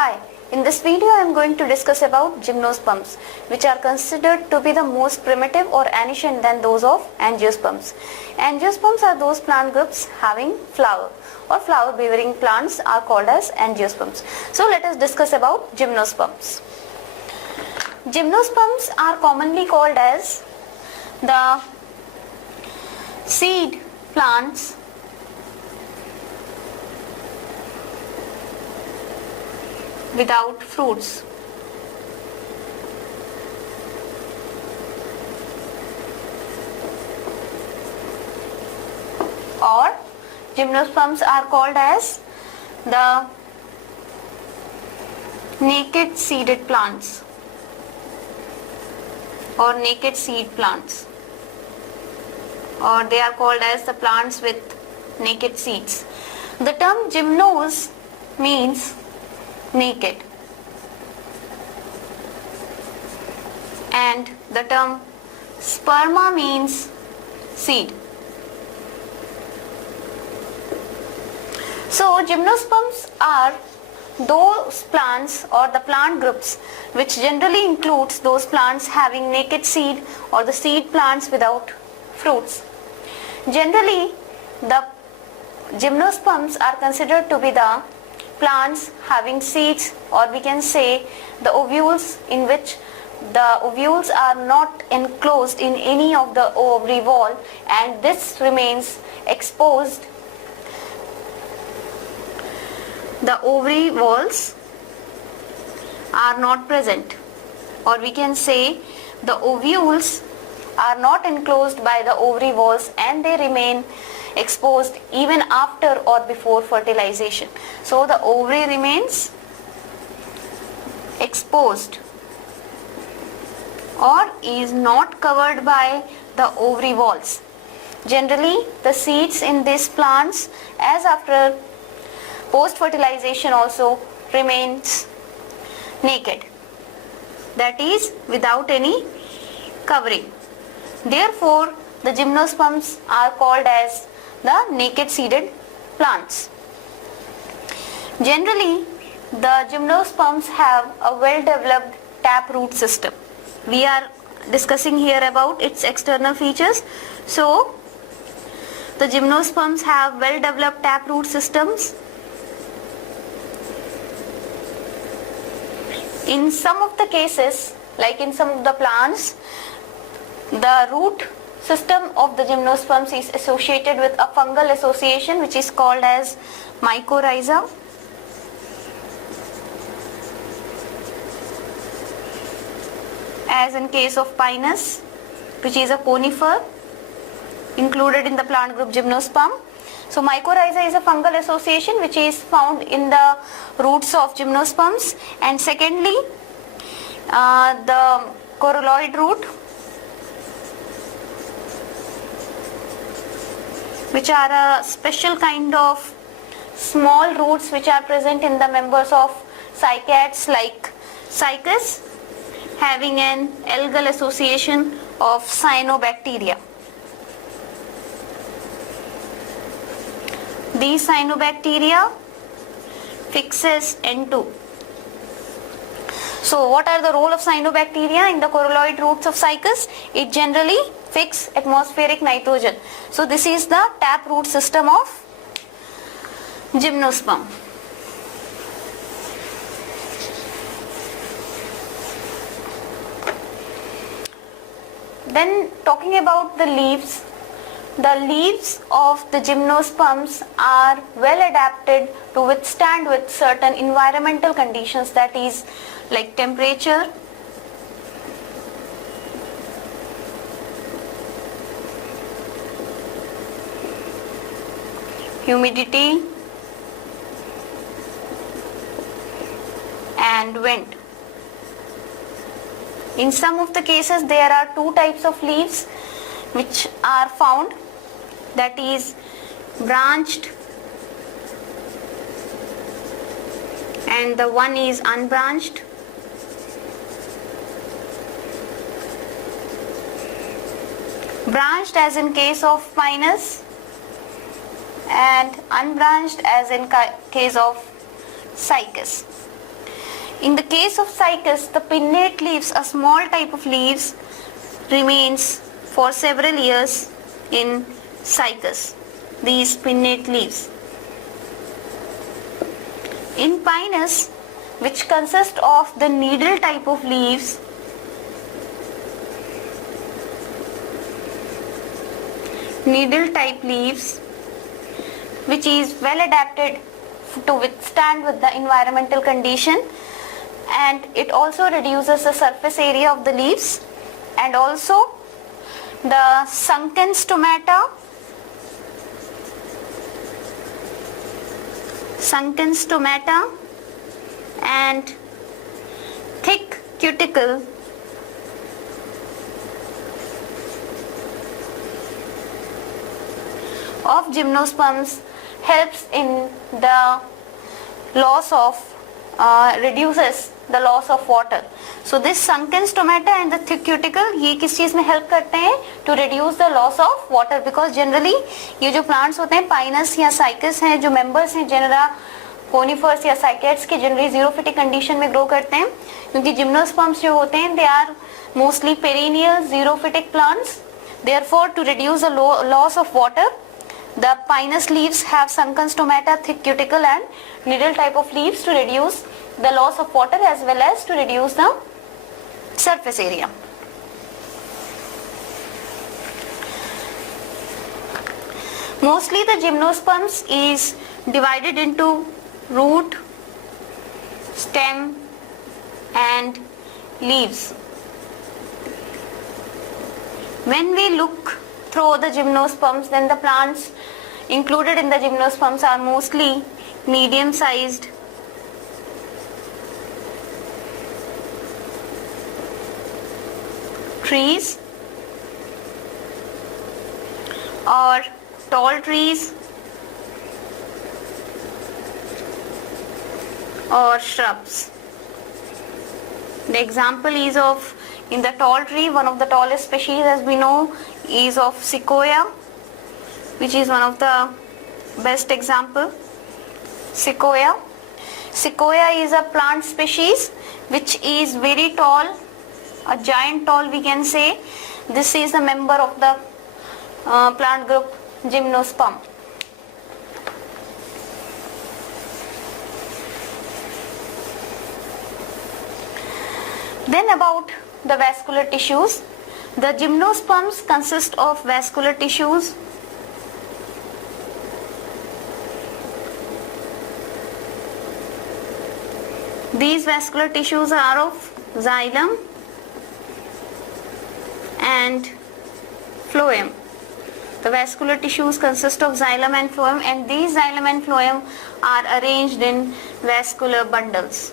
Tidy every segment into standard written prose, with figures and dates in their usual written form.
Hi, in this video I am going to discuss about gymnosperms, which are considered to be the most primitive or ancient than those of angiosperms. Angiosperms are those plant groups having flower or flower bearing plants are called as angiosperms. So let us discuss about gymnosperms. Gymnosperms are commonly called as the seed plants without fruits. Or gymnosperms are called as the naked seeded plants or naked seed plants, or they are called as the plants with naked seeds. The term gymnos means naked, and the term sperma means seed. So gymnosperms are those plants or the plant groups which generally includes those plants having naked seed or the seed plants without fruits. Generally, the gymnosperms are considered to be the plants having seeds, or we can say the ovules, in which the ovules are not enclosed in any of the ovary wall, and this remains exposed. The ovary walls are not present, or we can say the ovules are not enclosed by the ovary walls and they remain exposed even after or before fertilization. So the ovary remains exposed or is not covered by the ovary walls. Generally, the seeds in these plants, as after post fertilization, also remains naked, that is without any covering. Therefore, the gymnosperms are called as the naked seeded plants. Generally, the gymnosperms have a well developed taproot system. We are discussing here about its external features. So, the gymnosperms have well developed taproot systems. In some of the cases, like in some of the plants, the root system of the gymnosperms is associated with a fungal association which is called as mycorrhiza. As in case of pinus, which is a conifer included in the plant group gymnosperm. So mycorrhiza is a fungal association which is found in the roots of gymnosperms. And secondly, the coralloid root, which are a special kind of small roots which are present in the members of cycads like cycas, having an algal association of cyanobacteria. These cyanobacteria fixes N2. So what are the role of cyanobacteria in the coralloid roots of cycas? It generally fix atmospheric nitrogen. So this is the taproot system of gymnosperm. Then talking about the leaves of the gymnosperms are well adapted to withstand with certain environmental conditions, that is like temperature, humidity and wind. In some of the cases there are two types of leaves which are found, that is branched and the one is unbranched. Branched as in case of pinus and unbranched as in case of cycas. In the case of cycas, the pinnate leaves, a small type of leaves, remains for several years in cycas, these pinnate leaves. In pinus, which consist of the needle type of leaves, which is well adapted to withstand with the environmental condition, and it also reduces the surface area of the leaves, and also the sunken stomata, and thick cuticle of gymnosperms helps in the loss of reduces the loss of water. So this sunken stomata and the thick cuticle ये किस चीज में help करते हैं? To reduce the loss of water, because generally ये जो plants होते हैं pinus या cycas हैं, जो members हैं genera conifers या cycads के generally xerophytic condition में grow करते हैं, क्योंकि gymnosperms जो होते हैं they are mostly perennial xerophytic plants. Therefore, to reduce the loss of water, the pinus leaves have sunken stomata, thick cuticle and needle type of leaves to reduce the loss of water as well as to reduce the surface area. Mostly the gymnosperms is divided into root, stem and leaves. When we look through the gymnosperms, then the plants included in the gymnosperms are mostly medium sized trees or tall trees or shrubs. The example is of, in the tall tree, one of the tallest species as we know is of sequoia, which is one of the best example. Sequoia is a plant species which is very tall, a giant tall we can say. This is a member of the plant group Gymnosperm. Then about the vascular tissues. The gymnosperms consist of vascular tissues. These vascular tissues are of xylem and phloem. The vascular tissues consist of xylem and phloem, and these xylem and phloem are arranged in vascular bundles.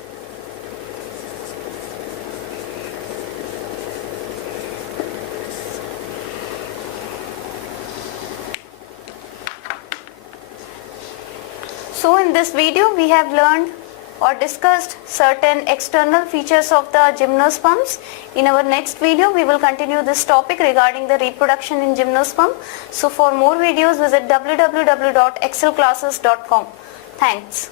So in this video we have learned or discussed certain external features of the gymnosperms. In our next video we will continue this topic regarding the reproduction in gymnosperm. So for more videos visit www.excelclasses.com. Thanks.